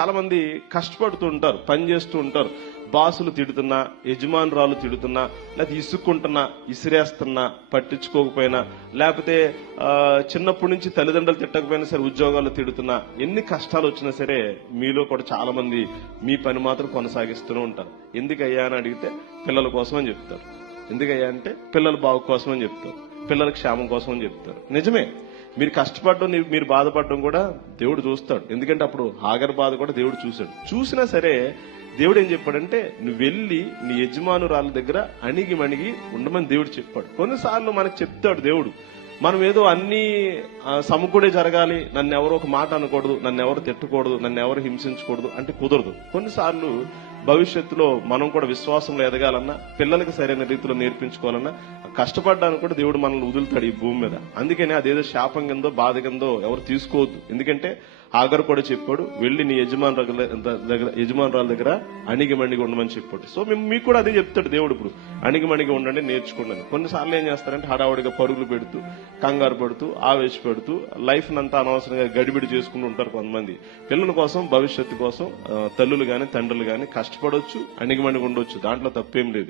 చాలా మంది కష్టపడుతూ ఉంటారు, పని చేస్తూ ఉంటారు. బాసులు తిడుతున్నా, యజమానురాలు తిడుతున్నా, లేకపోతే ఇసుక్కుంటున్నా, ఇసిరేస్తున్నా, పట్టించుకోకపోయినా, లేకపోతే చిన్నప్పటి నుంచి తల్లిదండ్రులు తిట్టకపోయినా సరే ఉద్యోగాలు తిడుతున్నా, ఎన్ని కష్టాలు వచ్చినా సరే మీలో కూడా చాలా మంది మీ పని మాత్రం కొనసాగిస్తూనే ఉంటారు. ఎందుకయ్యా అని అడిగితే పిల్లల కోసం అని చెప్తారు. ఎందుకయ్యా అంటే పిల్లల బాగు కోసం అని చెప్తారు, పిల్లల క్షేమం కోసం అని చెప్తారు. నిజమే, మీరు కష్టపడడం, మీరు బాధపడడం కూడా దేవుడు చూస్తాడు. ఎందుకంటే అప్పుడు హాగర్ బాధ కూడా దేవుడు చూశాడు. చూసినా సరే దేవుడు ఏం చెప్పాడంటే, నువ్వు వెళ్ళి నీ యజమానురాల దగ్గర అణిగి మణిగి ఉండమని దేవుడు చెప్పాడు. కొన్నిసార్లు మనకు చెప్తాడు దేవుడు, మనం ఏదో అన్ని సమకూడే జరగాలి, నన్ను ఎవరు ఒక మాట అనకూడదు, నన్ను ఎవరు తిట్టకూడదు, నన్ను ఎవరు హింసించకూడదు అంటే కుదరదు. కొన్నిసార్లు భవిష్యత్తులో మనం కూడా విశ్వాసంలో ఎదగాలన్నా, పిల్లలకి సరైన రీతిలో నేర్పించుకోవాలన్నా కష్టపడ్డానికి కూడా దేవుడు మనల్ని వదులుతాడు ఈ భూమి మీద. అందుకని అదేదో శాపం కిందో బాధ కిందో ఎవరు తీసుకోవద్దు. ఎందుకంటే ఆగర్ కూడా చెప్పాడు, వెళ్ళి నీ యజమానురాల దగ్గర అణిగిమణిగి ఉండమని చెప్పాడు. సో మీకు కూడా అదే చెప్తాడు దేవుడు, ఇప్పుడు అణిగిమణిగి ఉండండి, నేర్చుకోండి. కొన్నిసార్లు ఏం చేస్తారంటే హడావుడిగా పరుగులు పెడుతూ, కంగారు పడుతూ, ఆవేశ పెడుతూ లైఫ్ నంతా అనవసరంగా గడిబిడి చేసుకుంటూ ఉంటారు కొంతమంది. పిల్లల కోసం, భవిష్యత్తు కోసం తల్లులు గాని తండ్రులు గాని కష్టపడవచ్చు, అణిగిమణిగి ఉండొచ్చు, దాంట్లో తప్పేం లేదు.